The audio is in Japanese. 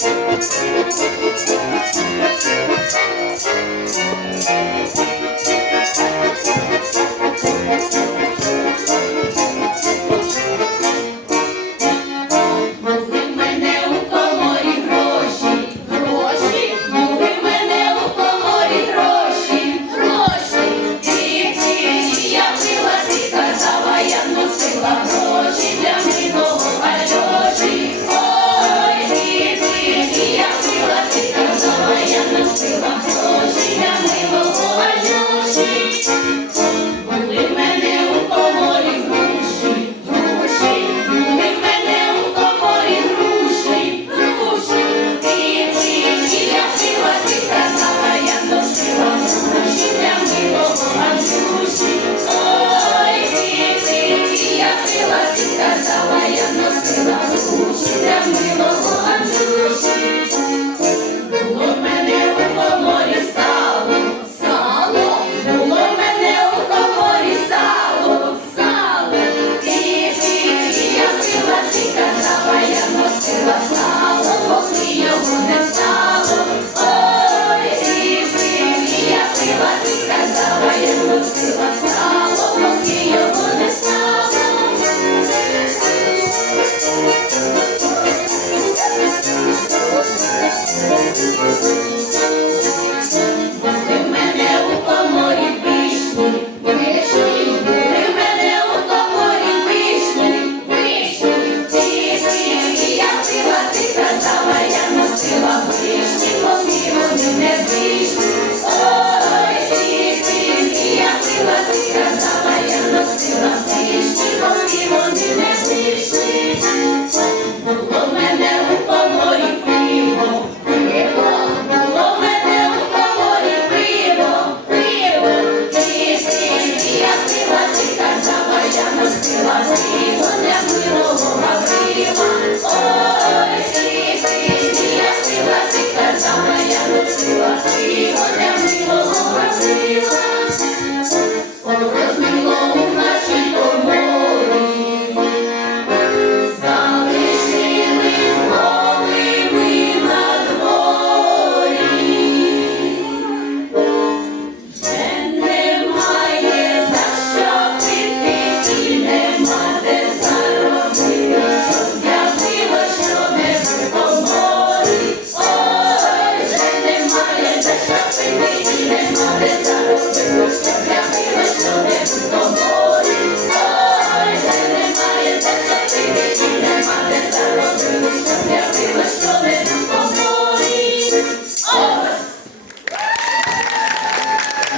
Thank Thank you.